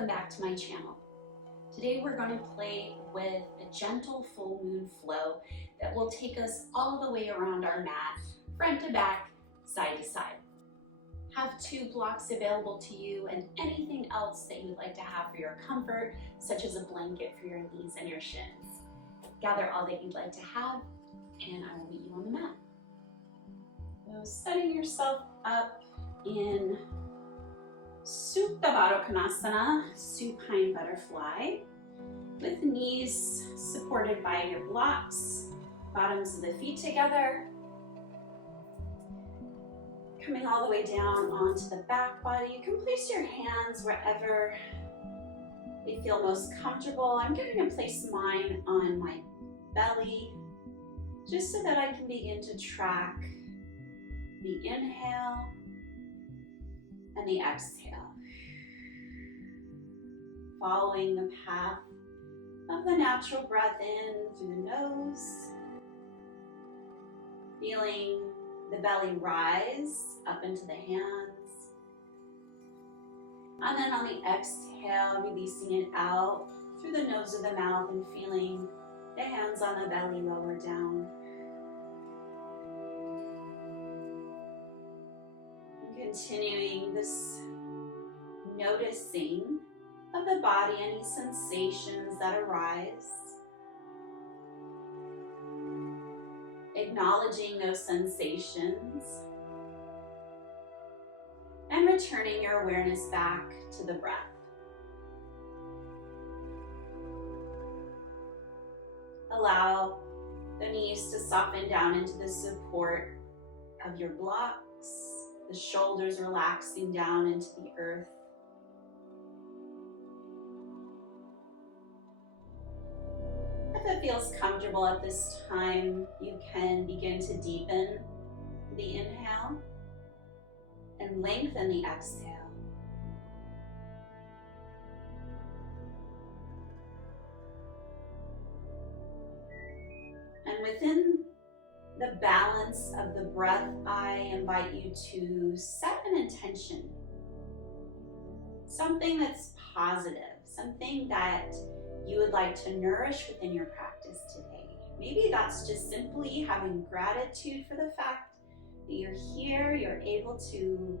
welcome back to my channel. Today we're going to play with a gentle full moon flow that will take us all the way around our mat, front to back, side to side. Have 2 blocks available to you and anything else that you'd like to have for your comfort, such as a blanket for your knees and your shins. Gather all that you'd like to have and I will meet you on the mat. So setting yourself up in Supta Baddha Konasana, supine butterfly, with knees supported by your blocks, bottoms of the feet together, coming all the way down onto the back body. You can place your hands wherever they feel most comfortable. I'm going to place mine on my belly, just so that I can begin to track the inhale and the exhale, following the path of the natural breath in through the nose, feeling the belly rise up into the hands, and then on the exhale, releasing it out through the nose or the mouth and feeling the hands on the belly lower down. Continuing this noticing of the body, any sensations that arise. Acknowledging those sensations and returning your awareness back to the breath. Allow the knees to soften down into the support of your blocks. The shoulders relaxing down into the earth. If it feels comfortable at this time, you can begin to deepen the inhale and lengthen the exhale. And within the balance of the breath, I invite you to set an intention. Something that's positive, something that you would like to nourish within your practice today. Maybe that's just simply having gratitude for the fact that you're here, you're able to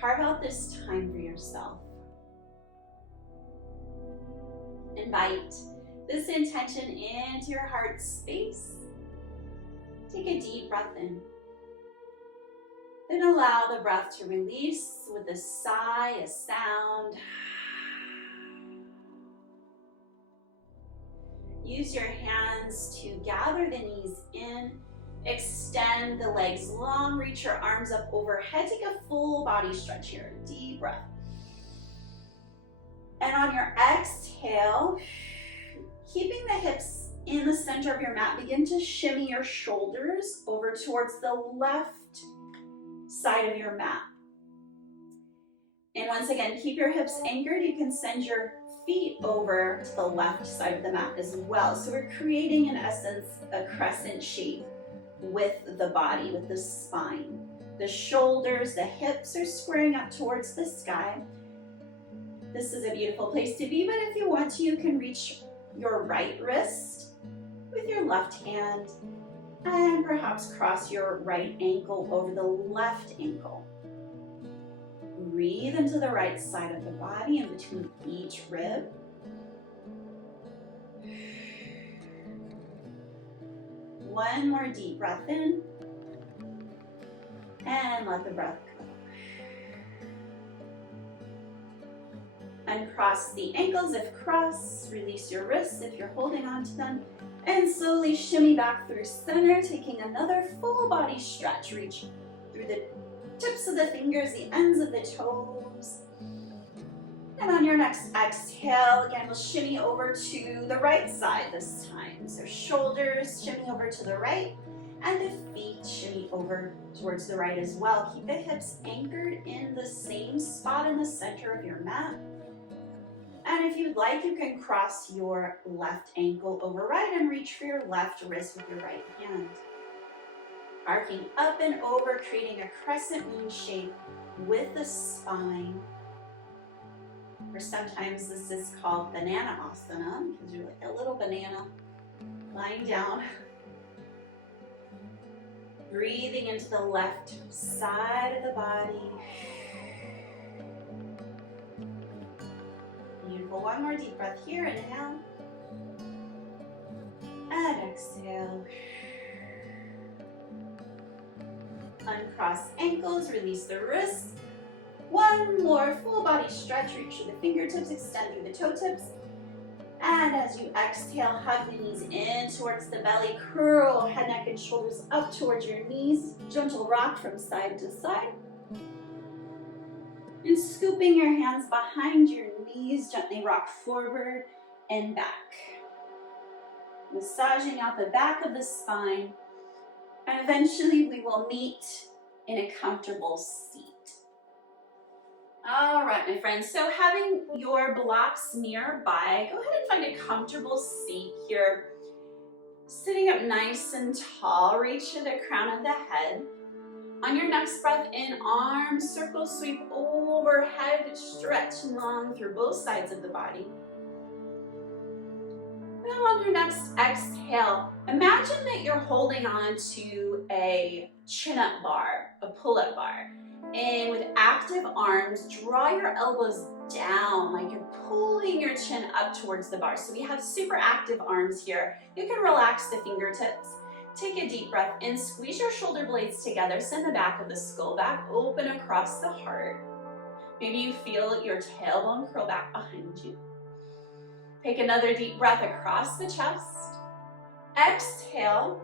carve out this time for yourself. Invite this intention into your heart space. Take a deep breath in. Then allow the breath to release with a sigh, a sound. Use your hands to gather the knees in. Extend the legs long. Reach your arms up overhead. Take a full body stretch here. Deep breath. And on your exhale, keeping the hips in the center of your mat, begin to shimmy your shoulders over towards the left side of your mat. And once again, keep your hips anchored. You can send your feet over to the left side of the mat as well. So we're creating, in essence, a crescent shape with the body, with the spine. The shoulders, the hips are squaring up towards the sky. This is a beautiful place to be, but if you want to, you can reach your right wrist with your left hand and perhaps cross your right ankle over the left ankle. Breathe into the right side of the body in between each rib. One more deep breath in and let the breath go. Uncross the ankles if crossed, release your wrists if you're holding on to them, and slowly shimmy back through center, taking another full body stretch. Reach through the tips of the fingers, the ends of the toes. And on your next exhale, again, we'll shimmy over to the right side this time. So shoulders shimmy over to the right, and the feet shimmy over towards the right as well. Keep the hips anchored in the same spot in the center of your mat. And if you'd like, you can cross your left ankle over right and reach for your left wrist with your right hand. Arcing up and over, creating a crescent moon shape with the spine. or sometimes this is called banana asana because you're like a little banana lying down. Breathing into the left side of the body. Beautiful. One more deep breath here. Inhale. And exhale. Uncross ankles, release the wrists. One more full body stretch, reach through the fingertips, extend through the toe tips. And as you exhale, hug the knees in towards the belly, curl head, neck, and shoulders up towards your knees. Gentle rock from side to side. And scooping your hands behind your knees, gently rock forward and back. Massaging out the back of the spine. And eventually we will meet in a comfortable seat. All right, my friends, so having your blocks nearby, go ahead and find a comfortable seat here. Sitting up nice and tall, reach to the crown of the head. On your next breath in, arms circle, sweep overhead, stretch long through both sides of the body. Now on your next exhale, imagine that you're holding on to a chin-up bar, a pull-up bar. And with active arms, draw your elbows down like you're pulling your chin up towards the bar. So we have super active arms here. You can relax the fingertips. Take a deep breath in, squeeze your shoulder blades together, send the back of the skull back, open across the heart. Maybe you feel your tailbone curl back behind you. Take another deep breath across the chest. Exhale.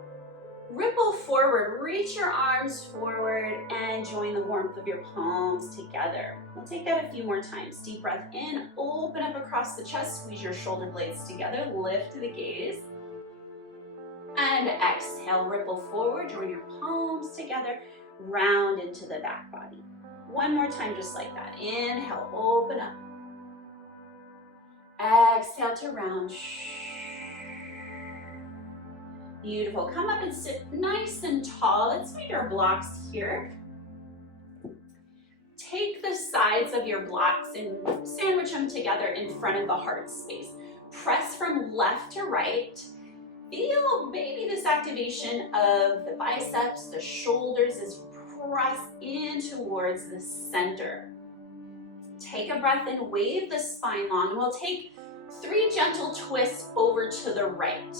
Ripple forward, reach your arms forward and join the warmth of your palms together. We'll take that a few more times. Deep breath in, open up across the chest, squeeze your shoulder blades together, lift the gaze. And exhale, ripple forward, join your palms together, round into the back body. One more time just like that. Inhale, open up. Exhale to round. Beautiful. Come up and sit nice and tall. Let's find our blocks here. Take the sides of your blocks and sandwich them together in front of the heart space. Press from left to right. Feel maybe this activation of the biceps, the shoulders as you press in towards the center. Take a breath in, wave the spine long, and we'll take 3 gentle twists over to the right.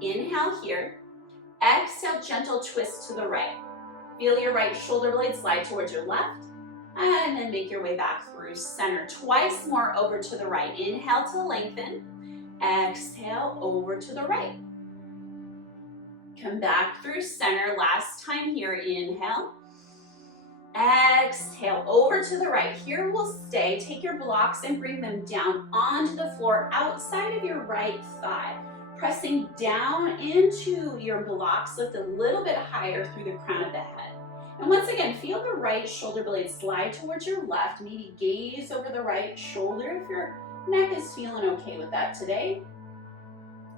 Inhale here, exhale, gentle twist to the right. Feel your right shoulder blade slide towards your left, and then make your way back through center. Twice more over to the right. Inhale to lengthen, exhale over to the right. Come back through center, last time here, inhale. Exhale, over to the right. Here we'll stay. Take your blocks and bring them down onto the floor outside of your right thigh. Pressing down into your blocks, lift a little bit higher through the crown of the head. And once again, feel the right shoulder blade slide towards your left. Maybe gaze over the right shoulder if your neck is feeling okay with that today.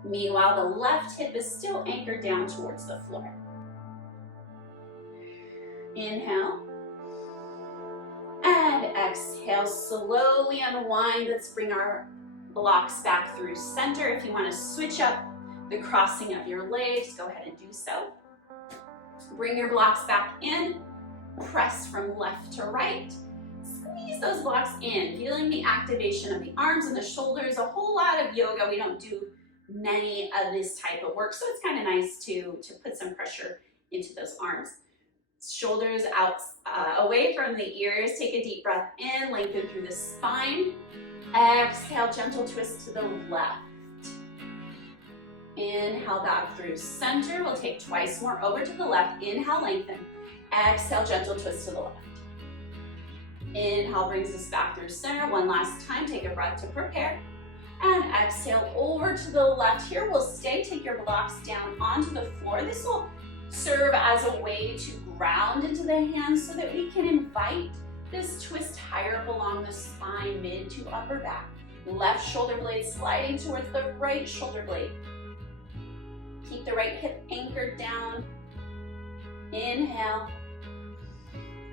Meanwhile, the left hip is still anchored down towards the floor. Inhale. And exhale, slowly unwind. Let's bring our blocks back through center. If you want to switch up the crossing of your legs, go ahead and do so. Bring your blocks back in. Press from left to right. Squeeze those blocks in, feeling the activation of the arms and the shoulders. A whole lot of yoga. We don't do many of this type of work, so it's kind of nice to put some pressure into those arms. Shoulders out, away from the ears. Take a deep breath in, lengthen through the spine. Exhale, gentle twist to the left. Inhale back through center. We'll take twice more over to the left. Inhale, lengthen. Exhale, gentle twist to the left. Inhale brings us back through center. One last time, take a breath to prepare. And exhale over to the left. Here we'll stay. Take your blocks down onto the floor. This will serve as a way to ground into the hands so that we can invite this twist higher up along the spine, mid to upper back. Left shoulder blade sliding towards the right shoulder blade. Keep the right hip anchored down. Inhale.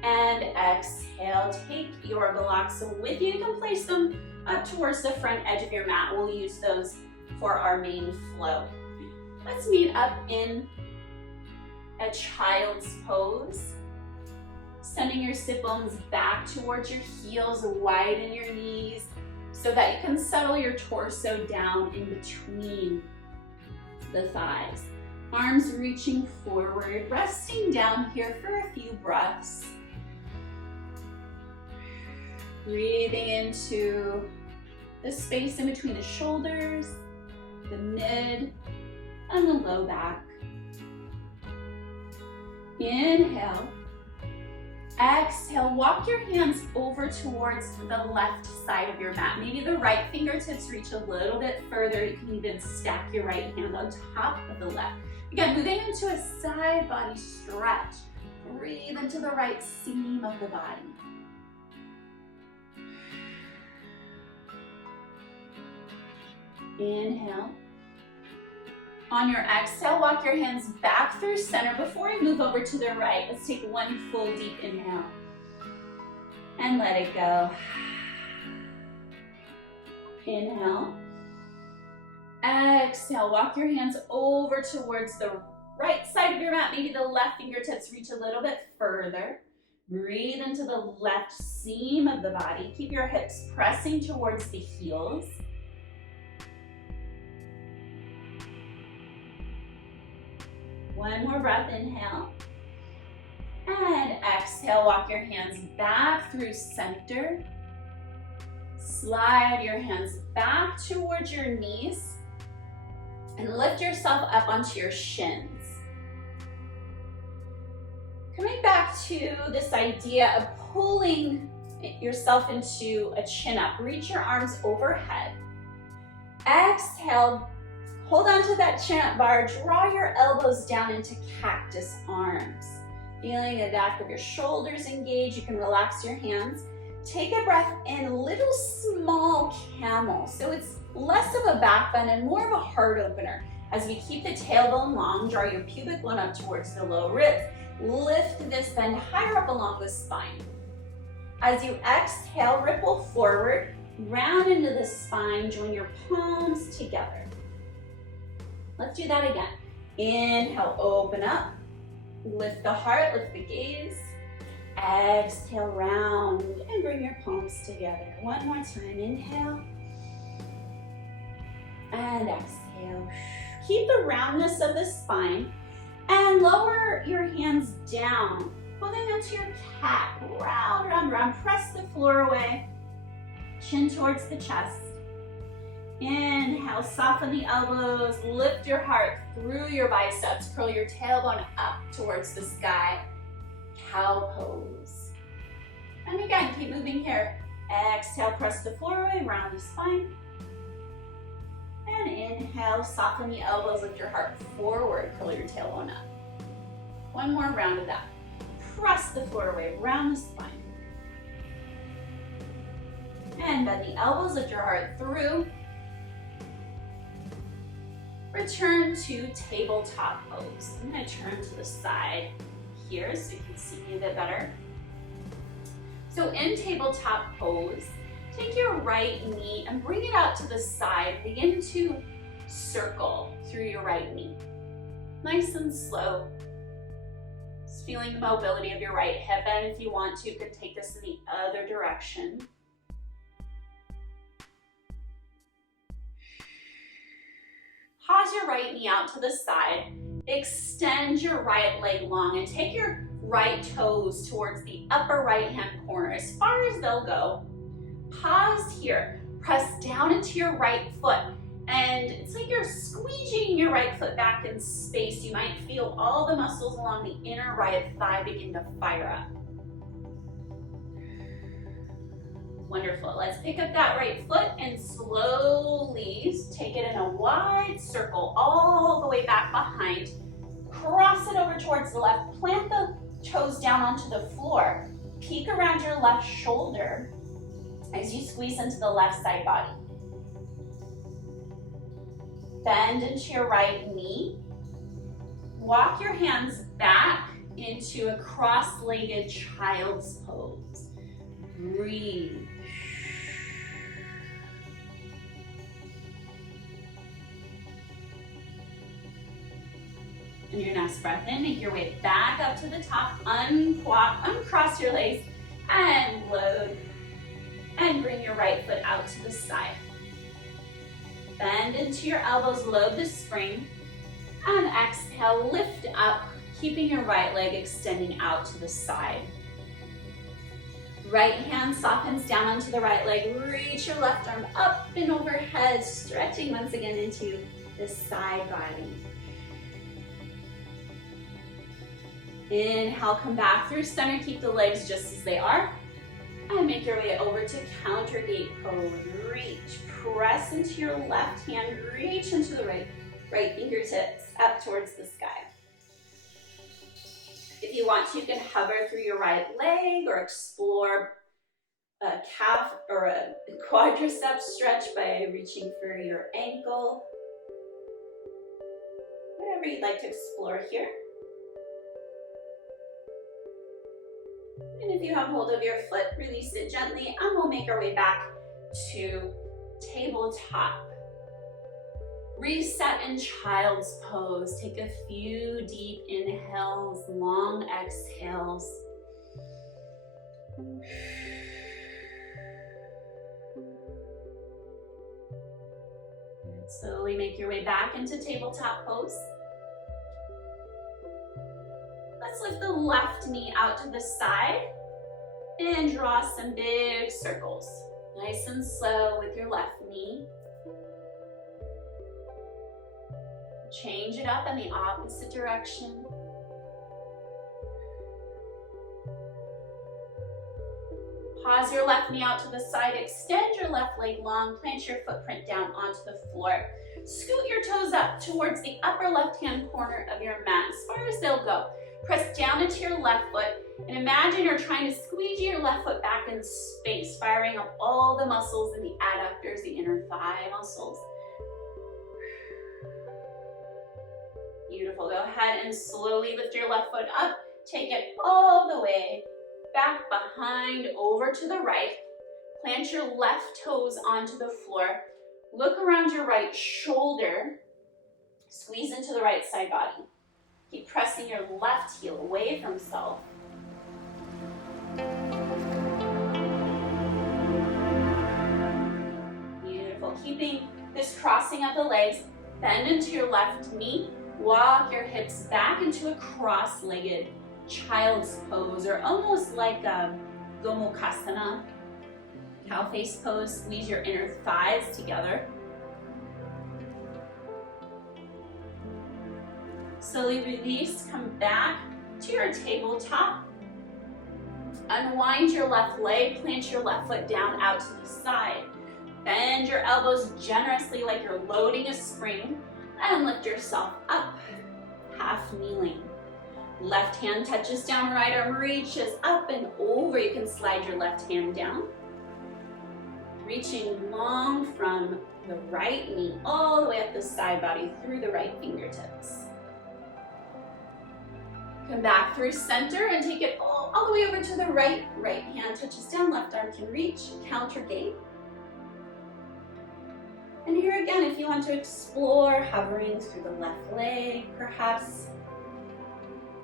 And exhale. Take your blocks with you. You can place them up towards the front edge of your mat. We'll use those for our main flow. Let's meet up in a child's pose. Sending your sit bones back towards your heels, widen your knees so that you can settle your torso down in between the thighs. Arms reaching forward, resting down here for a few breaths. Breathing into the space in between the shoulders, the mid, and the low back. Inhale. Exhale, walk your hands over towards the left side of your mat. Maybe the right fingertips reach a little bit further. You can even stack your right hand on top of the left. Again, moving into a side body stretch. Breathe into the right seam of the body. Inhale. On your exhale, walk your hands back through center before we move over to the right. Let's take one full deep inhale. And let it go. Inhale. Exhale, walk your hands over towards the right side of your mat. Maybe the left fingertips reach a little bit further. Breathe into the left seam of the body. Keep your hips pressing towards the heels. One more breath, inhale. And exhale, walk your hands back through center. Slide your hands back towards your knees and lift yourself up onto your shins. Coming back to this idea of pulling yourself into a chin up. Reach your arms overhead. Exhale. Hold on to that chin up bar, draw your elbows down into cactus arms. Feeling the back of your shoulders engage, you can relax your hands. Take a breath in, little small camel. So it's less of a back bend and more of a heart opener. As we keep the tailbone long, draw your pubic bone up towards the low ribs. Lift this bend higher up along the spine. As you exhale, ripple forward, round into the spine, join your palms together. Let's do that again. Inhale, open up. Lift the heart, lift the gaze. Exhale, round, and bring your palms together. One more time, inhale. And exhale. Keep the roundness of the spine and lower your hands down. Holding onto your cat, round, round, round. Press the floor away. Chin towards the chest. Inhale, soften the elbows, lift your heart through your biceps, curl your tailbone up towards the sky, cow pose. And again, keep moving here. Exhale, press the floor away, round the spine. And inhale, soften the elbows, lift your heart forward, curl your tailbone up. One more round of that. Press the floor away, round the spine. And bend the elbows, lift your heart through. Return to tabletop pose. I'm going to turn to the side here so you can see me a bit better. So in tabletop pose, take your right knee and bring it out to the side. Begin to circle through your right knee. Nice and slow. Just feeling the mobility of your right hip, and if you want to, you could take this in the other direction. Pause your right knee out to the side, extend your right leg long, and take your right toes towards the upper right hand corner as far as they'll go. Pause here, press down into your right foot, and it's like you're squeegeeing your right foot back in space. You might feel all the muscles along the inner right thigh begin to fire up. Wonderful. Let's pick up that right foot and slowly take it in a wide circle all the way back behind. Cross it over towards the left. Plant the toes down onto the floor. Peek around your left shoulder as you squeeze into the left side body. Bend into your right knee. Walk your hands back into a cross-legged child's pose. Breathe. And your next breath in, make your way back up to the top, uncross your legs, and load. And bring your right foot out to the side. Bend into your elbows, load the spring, and exhale, lift up, keeping your right leg extending out to the side. Right hand softens down onto the right leg, reach your left arm up and overhead, stretching once again into the side body. Inhale, come back through center, keep the legs just as they are. And make your way over to counter gate pose. Reach, press into your left hand, reach into the right fingertips up towards the sky. If you want to, you can hover through your right leg or explore a calf or a quadricep stretch by reaching for your ankle. Whatever you'd like to explore here. And if you have hold of your foot, release it gently, and we'll make our way back to tabletop. Reset in child's pose. Take a few deep inhales, long exhales. Slowly make your way back into tabletop pose. Let's lift the left knee out to the side and draw some big circles. Nice and slow with your left knee. Change it up in the opposite direction. Pause your left knee out to the side, extend your left leg long, plant your footprint down onto the floor. Scoot your toes up towards the upper left-hand corner of your mat, as far as they'll go. Press down into your left foot and imagine you're trying to squeeze your left foot back in space, firing up all the muscles in the adductors, the inner thigh muscles. Beautiful. Go ahead and slowly lift your left foot up. Take it all the way back behind over to the right. Plant your left toes onto the floor. Look around your right shoulder. Squeeze into the right side body. Keep pressing your left heel away from self. Beautiful. Keeping this crossing of the legs, bend into your left knee. Walk your hips back into a cross-legged child's pose, or almost like a Gomukhasana, cow face pose. Squeeze your inner thighs together. Slowly release, come back to your tabletop. Unwind your left leg, plant your left foot down out to the side. Bend your elbows generously like you're loading a spring, and lift yourself up, half kneeling. Left hand touches down, right arm reaches up and over. You can slide your left hand down. Reaching long from the right knee all the way up the side body through the right fingertips. Come back through center and take it all the way over to the right. Right hand touches down, left arm can reach, counter gate. And here again, if you want to explore hovering through the left leg, perhaps,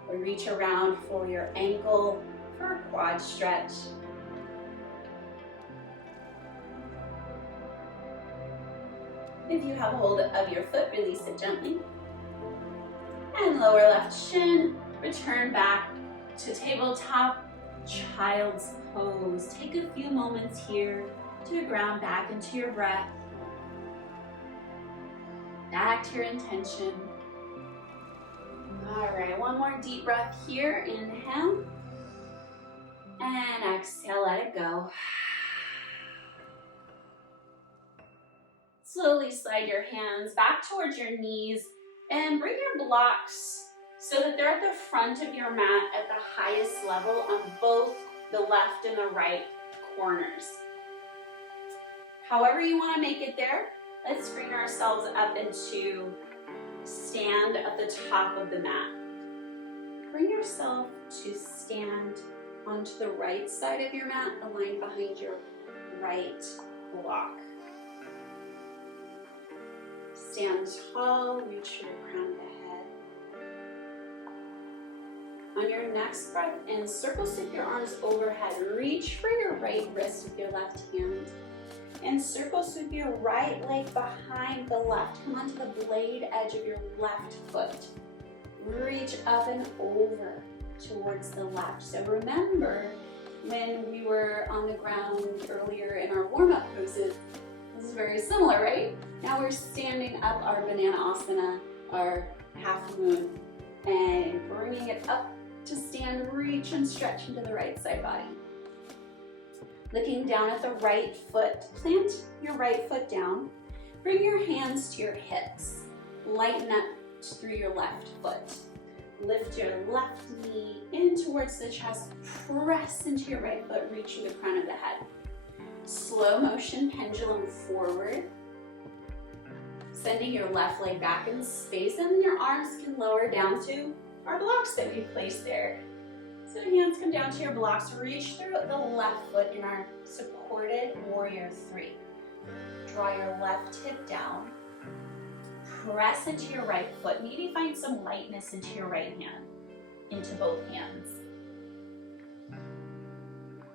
or reach around for your ankle for a quad stretch. If you have hold of your foot, release it gently. And lower left shin, return back to tabletop child's pose. Take a few moments here to ground back into your breath. Back to your intention. All right, one more deep breath here. Inhale. And exhale, let it go. Slowly slide your hands back towards your knees and bring your blocks so that they're at the front of your mat at the highest level on both the left and the right corners. However you want to make it there, let's bring ourselves up into stand at the top of the mat. Bring yourself to stand onto the right side of your mat, aligned behind your right block. Stand tall, reach for the crown of the head. On your next breath in, circle sweep your arms overhead. Reach for your right wrist with your left hand. And circle sweep your right leg behind the left. Come onto the blade edge of your left foot. Reach up and over towards the left. So remember, when we were on the ground earlier in our warm-up poses, this is very similar, right? Now we're standing up our banana asana, our half moon, and bringing it up to stand, reach and stretch into the right side body. Looking down at the right foot, plant your right foot down. Bring your hands to your hips. Lighten up through your left foot. Lift your left knee in towards the chest. Press into your right foot, reach for the crown of the head. Slow motion pendulum forward. Sending your left leg back in space, and your arms can lower down to our blocks that we placed there. So hands come down to your blocks. Reach through the left foot in our supported warrior 3. Draw your left hip down. Press into your right foot. Maybe find some lightness into your right hand, into both hands.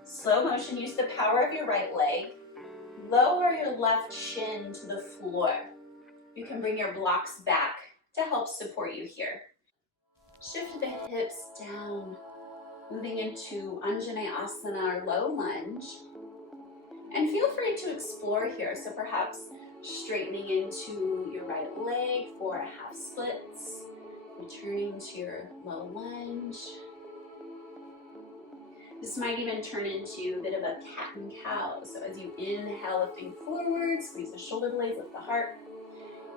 Slow motion, use the power of your right leg. Lower your left shin to the floor. You can bring your blocks back to help support you here. Shift the hips down, moving into Anjaneyasana or low lunge. And feel free to explore here. So perhaps straightening into your right leg for half splits, returning to your low lunge. This might even turn into a bit of a cat and cow. So as you inhale, lifting forward, squeeze the shoulder blades, lift the heart.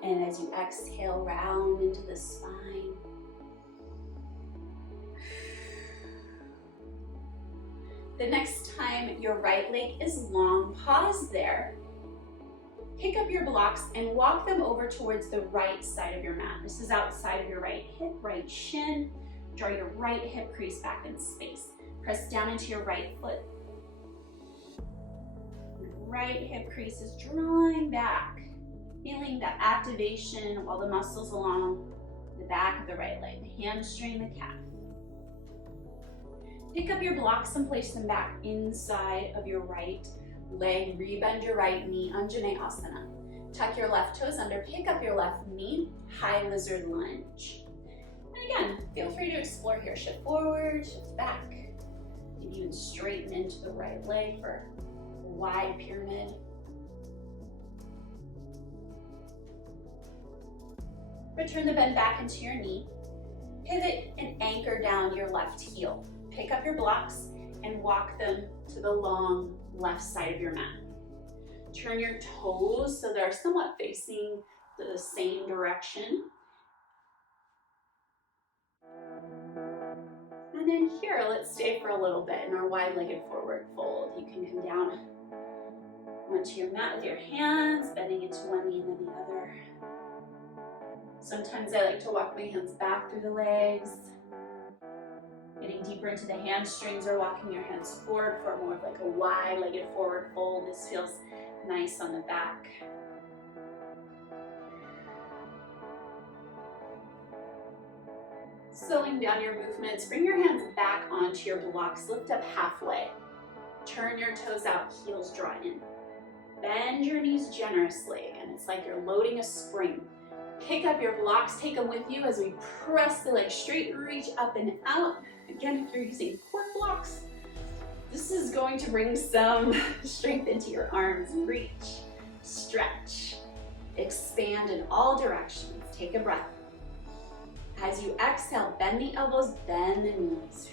And as you exhale, round into the spine. The next time your right leg is long, pause there. Pick up your blocks and walk them over towards the right side of your mat. This is outside of your right hip, right shin. Draw your right hip crease back in space. Press down into your right foot. Right hip crease is drawing back. Feeling that activation while the muscles along the back of the right leg, the hamstring, the calf. Pick up your blocks and place them back inside of your right leg. Rebend your right knee, Anjaneyasana. Tuck your left toes under, pick up your left knee, high lizard lunge. And again, feel free to explore here. Shift forward, shift back. Maybe even straighten into the right leg for a wide pyramid. Return the bend back into your knee. Pivot and anchor down your left heel. Pick up your blocks and walk them to the long left side of your mat. Turn your toes so they're somewhat facing the same direction. And then here, let's stay for a little bit in our wide-legged forward fold. You can come down onto your mat with your hands, bending into one knee and then the other. Sometimes I like to walk my hands back through the legs, getting deeper into the hamstrings, or walking your hands forward for more of like a wide-legged forward fold. This feels nice on the back. Slowing down your movements, bring your hands back onto your blocks, lift up halfway. Turn your toes out, heels draw in. Bend your knees generously, and it's like you're loading a spring. Pick up your blocks, take them with you as we press the legs straight, reach up and out. Again, if you're using cord blocks, this is going to bring some strength into your arms. Reach, stretch, expand in all directions. Take a breath. As you exhale, bend the elbows, bend the knees.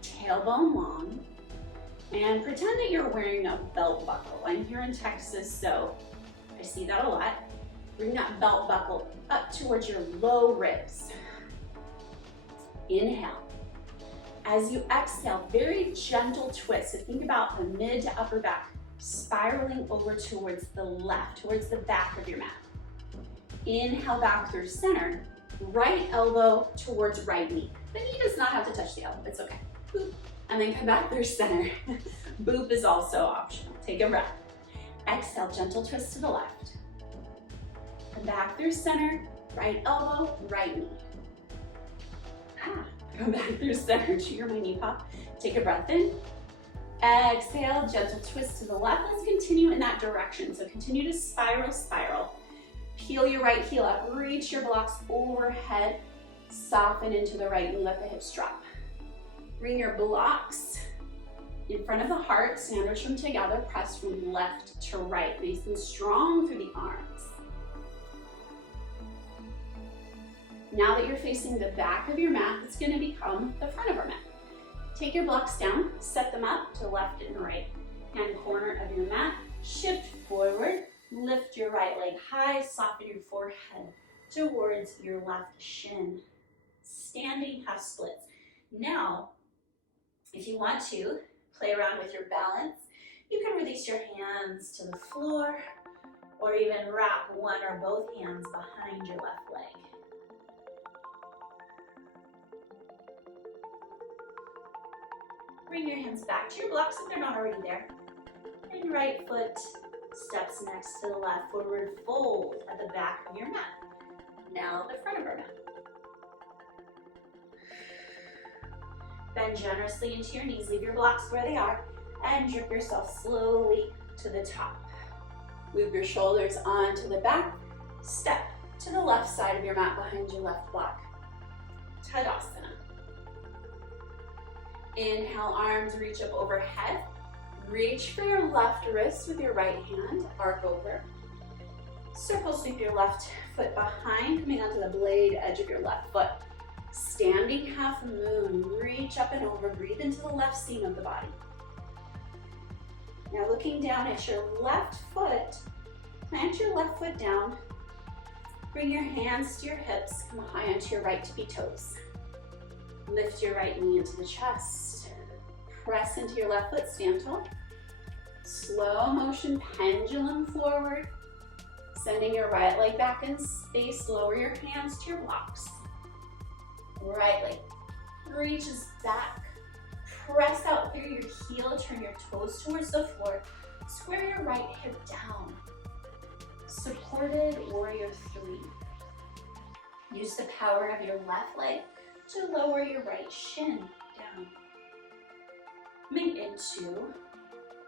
Tailbone long. And pretend that you're wearing a belt buckle. I'm here in Texas, so I see that a lot. Bring that belt buckle up towards your low ribs. Inhale. As you exhale, very gentle twist. So think about the mid to upper back spiraling over towards the left, towards the back of your mat. Inhale back through center. Right elbow towards right knee. The knee does not have to touch the elbow, it's okay. Boop. And then come back through center. Boop is also optional. Take a breath. Exhale, gentle twist to the left. Come back through center, right elbow, right knee. Come back through center, trigger my knee pop. Take a breath in. Exhale, gentle twist to the left. Let's continue in that direction. So continue to spiral, spiral. Peel your right heel up, reach your blocks overhead, soften into the right knee, let the hips drop. Bring your blocks in front of the heart, sandwich them together, press from left to right, nice and strong through the arms. Now that you're facing the back of your mat, it's going to become the front of our mat. Take your blocks down, set them up to left and right. Hand corner of your mat, shift forward, lift your right leg high, soften your forehead towards your left shin. Standing half splits. Now, if you want to play around with your balance, you can release your hands to the floor or even wrap one or both hands behind your left leg. Bring your hands back to your blocks if they're not already there. And right foot steps next to the left, forward fold at the back of your mat. Now the front of our mat. Bend generously into your knees, leave your blocks where they are, and drip yourself slowly to the top. Move your shoulders onto the back, step to the left side of your mat behind your left block. Tadasana. Inhale, arms reach up overhead. Reach for your left wrist with your right hand, arc over. Circle sweep your left foot behind, coming onto the blade edge of your left foot. Standing half moon, reach up and over, breathe into the left seam of the body. Now looking down at your left foot, plant your left foot down. Bring your hands to your hips, come high onto your right tippy toes. Lift your right knee into the chest. Press into your left foot, stand tall. Slow motion pendulum forward. Sending your right leg back in space, lower your hands to your blocks. Right leg reaches back. Press out through your heel, turn your toes towards the floor. Square your right hip down. Supported warrior 3. Use the power of your left leg to lower your right shin down. Coming into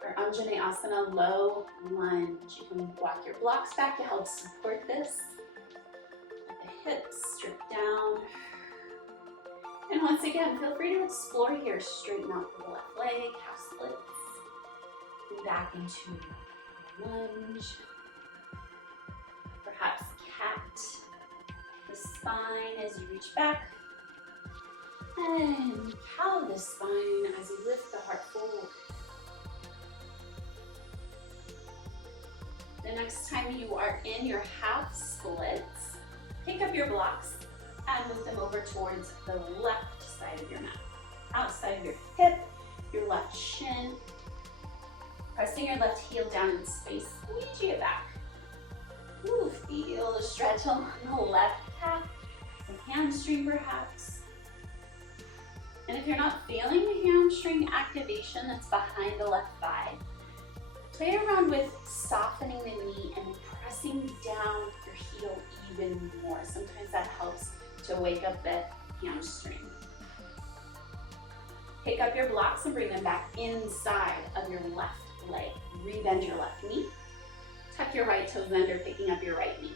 our Anjaneyasana low lunge. You can walk your blocks back to help support this. Let the hips strip down. And once again, feel free to explore here. Straighten out the left leg, half splits. And back into lunge. Perhaps cat. The spine as you reach back. And cow the spine as you lift the heart forward. The next time you are in your half splits, pick up your blocks and move them over towards the left side of your mat. Outside of your hip, your left shin. Pressing your left heel down in space, squeegee it back. Ooh, feel the stretch on the left calf, the hamstring perhaps. And if you're not feeling the hamstring activation that's behind the left thigh, play around with softening the knee and pressing down your heel even more. Sometimes that helps to wake up the hamstring. Pick up your blocks and bring them back inside of your left leg. Rebend your left knee. Tuck your right toes under, picking up your right knee.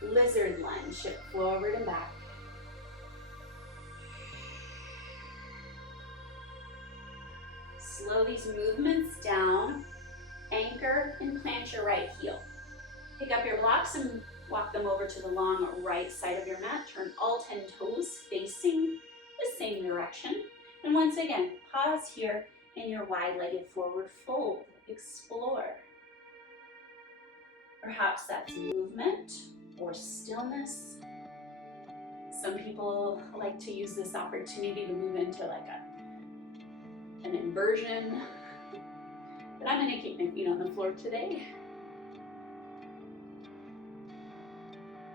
Lizard lunge, shift forward and back. Slow these movements down. Anchor and plant your right heel. Pick up your blocks and walk them over to the long right side of your mat. Turn all 10 toes facing the same direction. And once again, pause here in your wide-legged forward fold. Explore. Perhaps that's movement or stillness. Some people like to use this opportunity to move into like an inversion. But I'm gonna keep my feet on the floor today.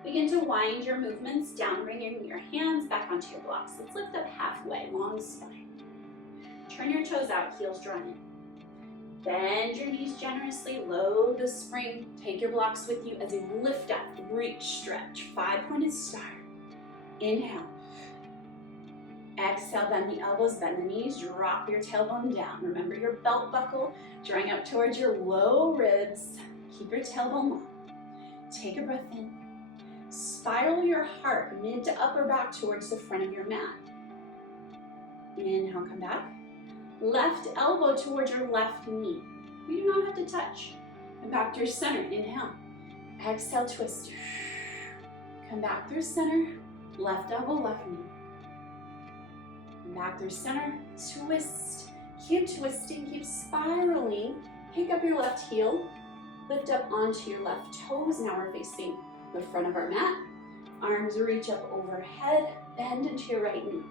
Begin to wind your movements down, bringing your hands back onto your blocks. Let's lift up halfway, long spine. Turn your toes out, heels drawn in. Bend your knees generously, load the spring. Take your blocks with you as you lift up, reach, stretch. 5-pointed star. Inhale. Exhale, bend the elbows, bend the knees, drop your tailbone down. Remember your belt buckle, drawing up towards your low ribs. Keep your tailbone long. Take a breath in. Spiral your heart mid to upper back towards the front of your mat. Inhale, come back. Left elbow towards your left knee. You do not have to touch. Come back through center. Inhale. Exhale, twist. Come back through center. Left elbow, left knee. Come back through center. Twist. Keep twisting. Keep spiraling. Pick up your left heel. Lift up onto your left toes. Now we're facing the front of our mat. Arms reach up overhead. Bend into your right knee.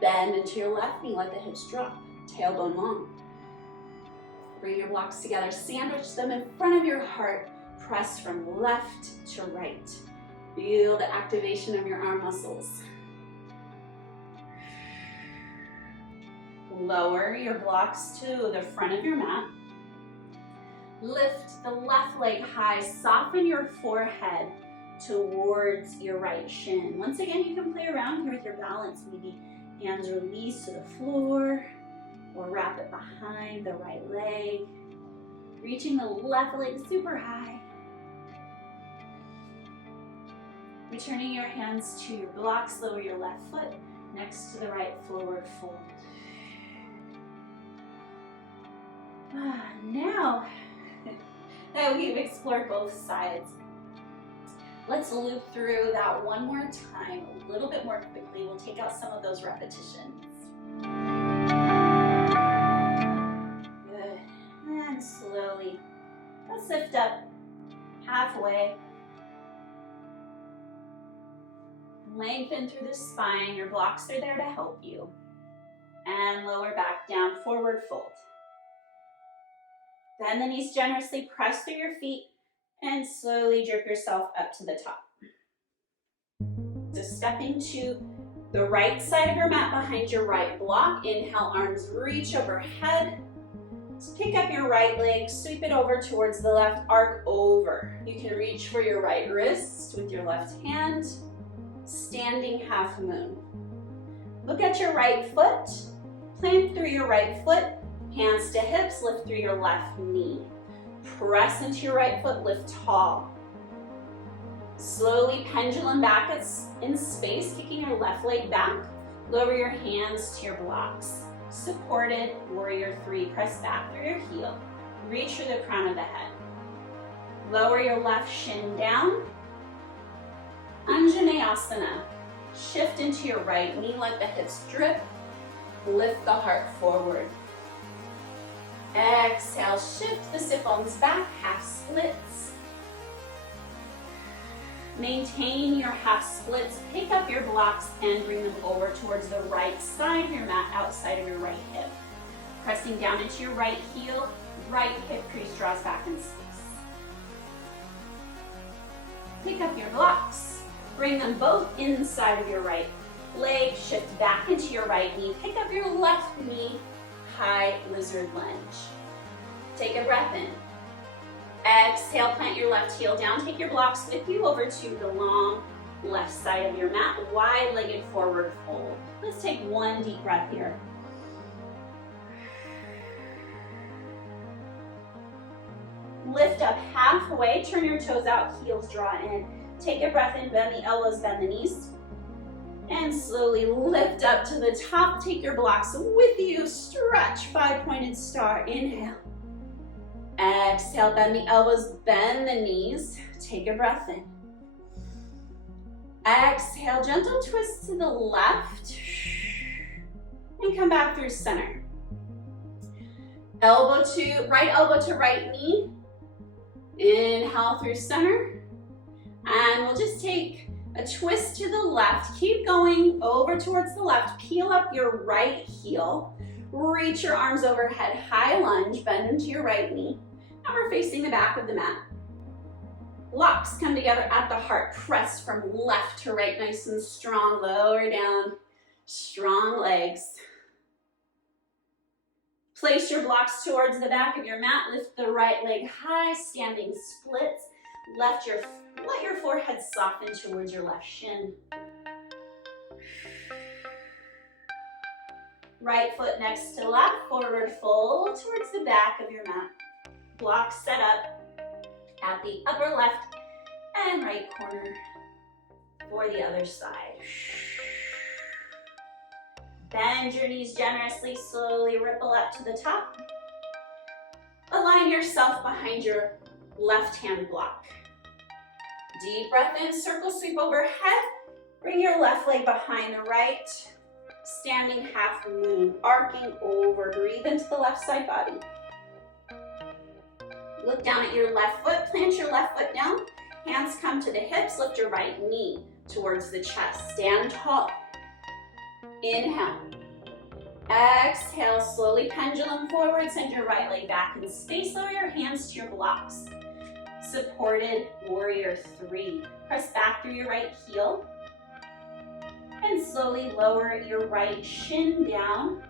Bend into your left knee. Let the hips drop. Tailbone long. Bring your blocks together. Sandwich them in front of your heart. Press from left to right. Feel the activation of your arm muscles. Lower your blocks to the front of your mat. Lift the left leg high. Soften your forehead towards your right shin. Once again, you can play around here with your balance. Maybe hands release to the floor or wrap it behind the right leg. Reaching the left leg super high. Returning your hands to your blocks. Lower your left foot next to the right, forward fold. Now that we've explored both sides, let's loop through that one more time, a little bit more quickly. We'll take out some of those repetitions. Good. And slowly, let's lift up halfway. Lengthen through the spine. Your blocks are there to help you. And lower back down, forward fold. Bend the knees generously, press through your feet, and slowly drip yourself up to the top. So stepping to the right side of your mat behind your right block. Inhale, arms reach overhead. Just pick up your right leg, sweep it over towards the left, arc over. You can reach for your right wrist with your left hand. Standing half moon. Look at your right foot. Plant through your right foot. Hands to hips, lift through your left knee. Press into your right foot, lift tall. Slowly pendulum back in space, kicking your left leg back. Lower your hands to your blocks. Supported, warrior three. Press back through your heel. Reach for the crown of the head. Lower your left shin down. Anjaneyasana. Shift into your right knee, let the hips drip. Lift the heart forward. Exhale, shift the sit bones back, half splits. Maintain your half splits. Pick up your blocks and bring them over towards the right side of your mat, outside of your right hip. Pressing down into your right heel, right hip crease draws back in space. Pick up your blocks. Bring them both inside of your right leg. Shift back into your right knee. Pick up your left knee. High lizard lunge. Take a breath in. Exhale, plant your left heel down. Take your blocks with you over to the long left side of your mat. Wide-legged forward fold. Let's take one deep breath here. Lift up halfway. Turn your toes out, heels draw in. Take a breath in, bend the elbows, bend the knees. And slowly lift up to the top. Take your blocks with you. Stretch, five-pointed star. Inhale. Exhale, bend the elbows, bend the knees. Take a breath in. Exhale, gentle twist to the left. And come back through center. Right elbow to right knee. Inhale through center. And we'll just take a twist to the left. Keep going over towards the left. Peel up your right heel. Reach your arms overhead. High lunge. Bend into your right knee. Now we're facing the back of the mat. Blocks come together at the heart. Press from left to right. Nice and strong. Lower down. Strong legs. Place your blocks towards the back of your mat. Lift the right leg high. Standing splits. Let your forehead soften towards your left shin. Right foot next to left, forward fold towards the back of your mat. Block set up at the upper left and right corner for the other side. Bend your knees generously, slowly ripple up to the top. Align yourself behind your left hand block. Deep breath in, circle sweep overhead. Bring your left leg behind the right. Standing half moon, arcing over. Breathe into the left side body. Look down at your left foot, plant your left foot down. Hands come to the hips, lift your right knee towards the chest. Stand tall. Inhale. Exhale, slowly pendulum forward, send your right leg back in space. Lower your hands to your blocks. Supported warrior 3. Press back through your right heel. And slowly lower your right shin down.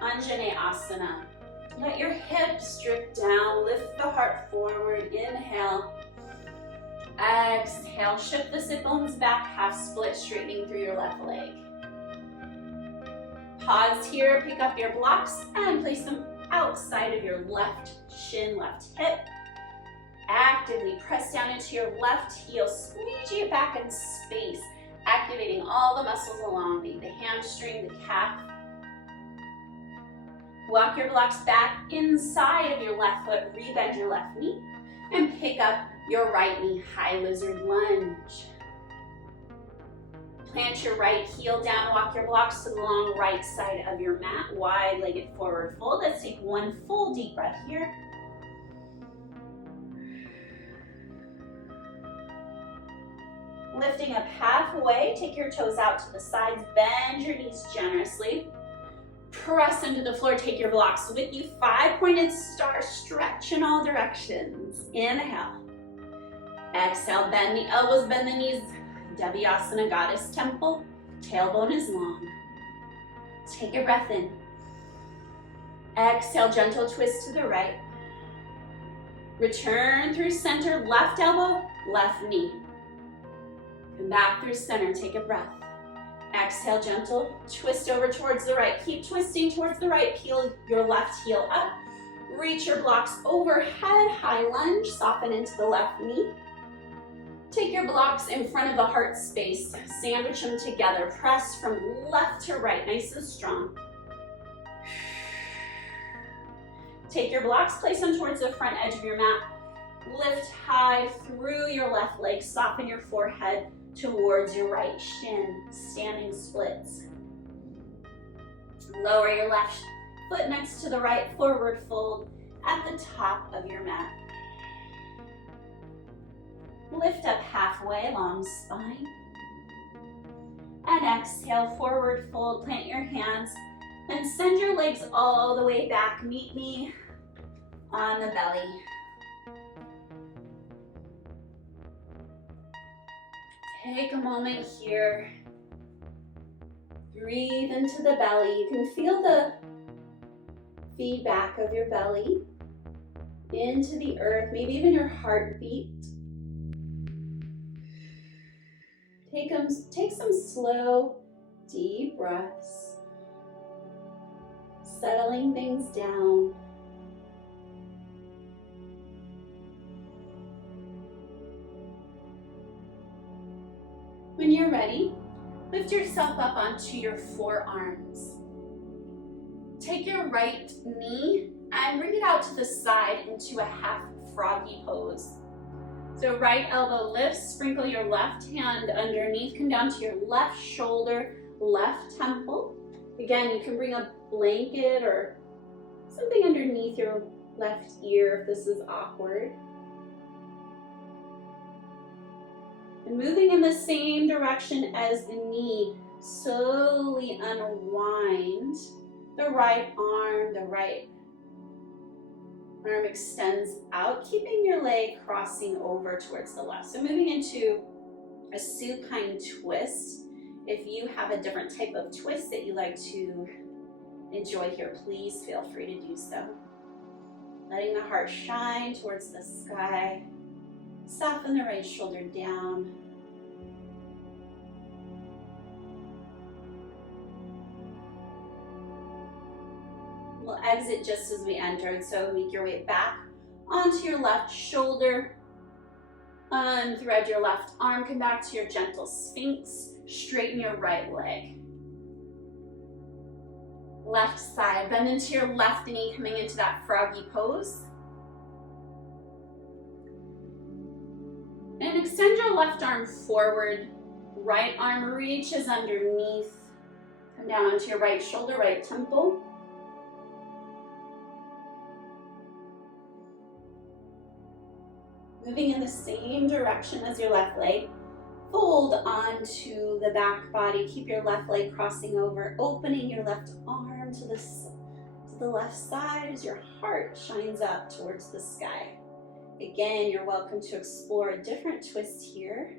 Anjaneyasana. Let your hips drip down. Lift the heart forward. Inhale. Exhale. Shift the sit bones back. Half split, straightening through your left leg. Pause here. Pick up your blocks and place them outside of your left shin, left hip. Actively press down into your left heel. Squeegee it back in space. Activating all the muscles along the hamstring, the calf. Walk your blocks back inside of your left foot, rebend your left knee, and pick up your right knee, high lizard lunge. Plant your right heel down, walk your blocks to the long right side of your mat, wide-legged forward fold. Let's take one full deep breath here. Lifting up halfway, take your toes out to the sides, bend your knees generously. Press into the floor, take your blocks with you. 5-pointed star, stretch in all directions. Inhale. Exhale, bend the elbows, bend the knees. Devyasana, goddess temple. Tailbone is long. Take a breath in. Exhale, gentle twist to the right. Return through center, left elbow, left knee. Come back through center, take a breath. Exhale, gentle, twist over towards the right. Keep twisting towards the right, peel your left heel up. Reach your blocks overhead, high lunge, soften into the left knee. Take your blocks in front of the heart space, sandwich them together. Press from left to right, nice and strong. Take your blocks, place them towards the front edge of your mat. Lift high through your left leg, soften your forehead towards your right shin, standing splits. Lower your left foot next to the right, forward fold at the top of your mat. Lift up halfway, long spine. And exhale, forward fold, plant your hands, and send your legs all the way back. Meet me on the belly. Take a moment here. Breathe into the belly. You can feel the feedback of your belly into the earth, maybe even your heartbeat. Take some slow, deep breaths, settling things down. When you're ready, lift yourself up onto your forearms. Take your right knee and bring it out to the side into a half froggy pose. So right elbow lifts, sprinkle your left hand underneath, come down to your left shoulder, left temple. Again, you can bring a blanket or something underneath your left ear if this is awkward. And moving in the same direction as the knee, slowly unwind the right arm. The right arm extends out, keeping your leg crossing over towards the left. So moving into a supine twist. If you have a different type of twist that you like to enjoy here, please feel free to do so. Letting the heart shine towards the sky. Soften the right shoulder down. We'll exit just as we entered, so make your way back onto your left shoulder. Unthread your left arm, come back to your gentle sphinx. Straighten your right leg. Left side, bend into your left knee, coming into that froggy pose. And extend your left arm forward. Right arm reaches underneath. Come down onto your right shoulder, right temple. Moving in the same direction as your left leg. Fold onto the back body. Keep your left leg crossing over, opening your left arm to the left side as your heart shines up towards the sky. Again, you're welcome to explore a different twist here.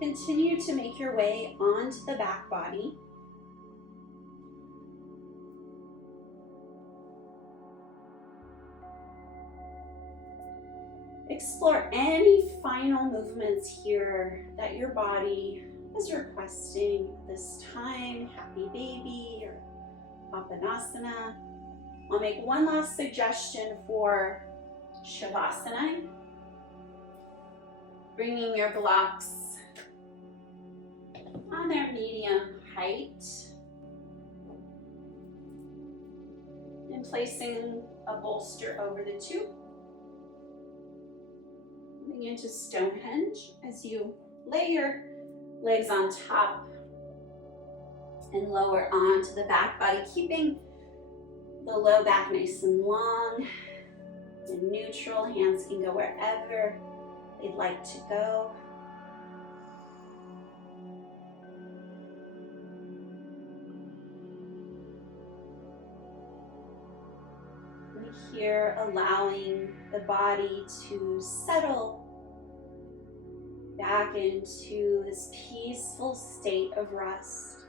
Continue to make your way onto the back body. Explore any final movements here that your body is requesting this time. Happy baby or Papanasana. I'll make one last suggestion for Shavasana. Bringing your blocks on their medium height and placing a bolster over the two. Moving into Stonehenge as you lay your legs on top and lower onto the back body, keeping the low back nice and long and neutral. Hands can go wherever they'd like to go. Here, allowing the body to settle back into this peaceful state of rest.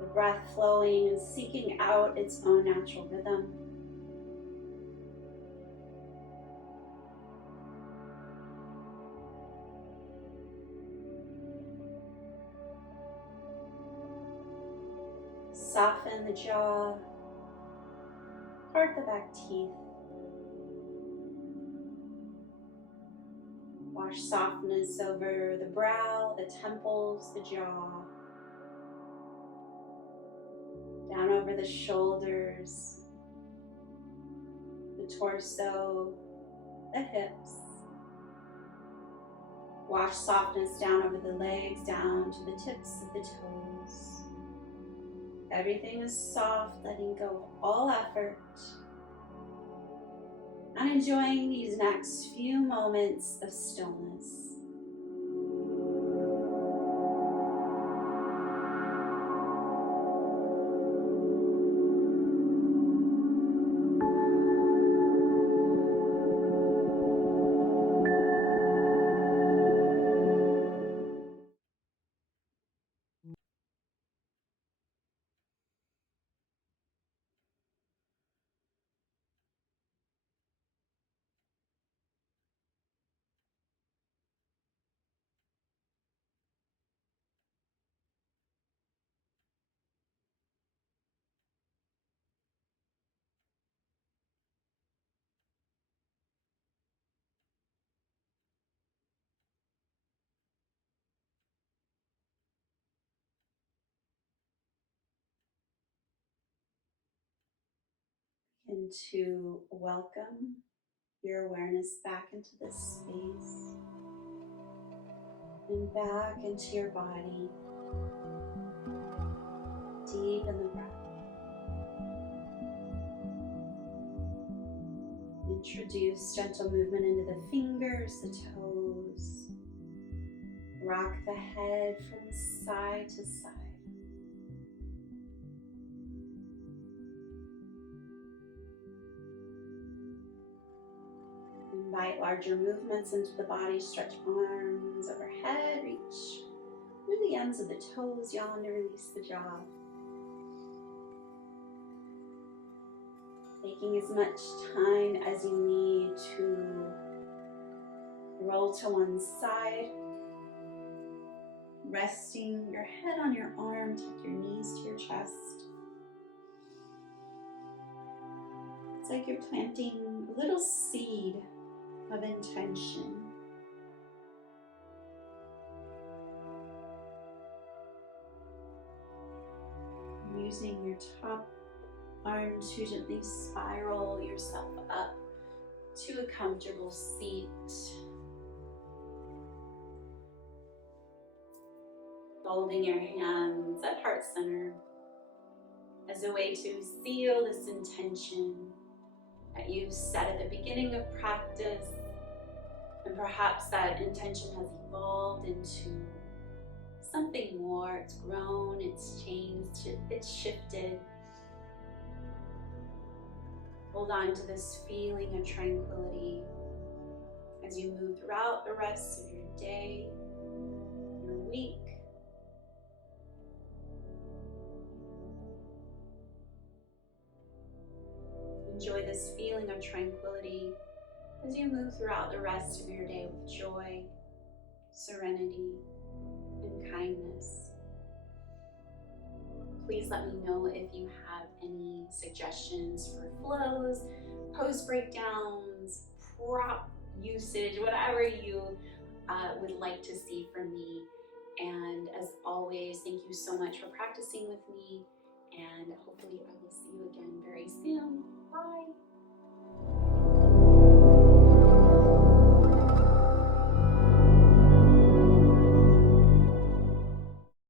The breath flowing and seeking out its own natural rhythm. Soften the jaw, part the back teeth. Wash softness over the brow, the temples, the jaw. Down over the shoulders, the torso, the hips. Wash softness down over the legs, down to the tips of the toes. Everything is soft, letting go of all effort. And enjoying these next few moments of stillness. And to welcome your awareness back into this space and back into your body, deep in the breath. Introduce gentle movement into the fingers, the toes. Rock the head from side to side. Invite larger movements into the body. Stretch arms overhead. Reach through the ends of the toes. Yawn to release the jaw. Taking as much time as you need to roll to one side, resting your head on your arm, tuck your knees to your chest. It's like you're planting a little seed of intention. Using your top arm to gently spiral yourself up to a comfortable seat. Folding your hands at heart center as a way to seal this intention that you've set at the beginning of practice, and perhaps that intention has evolved into something more. It's grown, it's changed, it's shifted. Hold on to this feeling of tranquility as you move throughout the rest of your day, your week. Enjoy this feeling of tranquility as you move throughout the rest of your day with joy, serenity, and kindness. Please let me know if you have any suggestions for flows, pose breakdowns, prop usage, whatever you would like to see from me. And as always, thank you so much for practicing with me, and hopefully I will see you again very soon.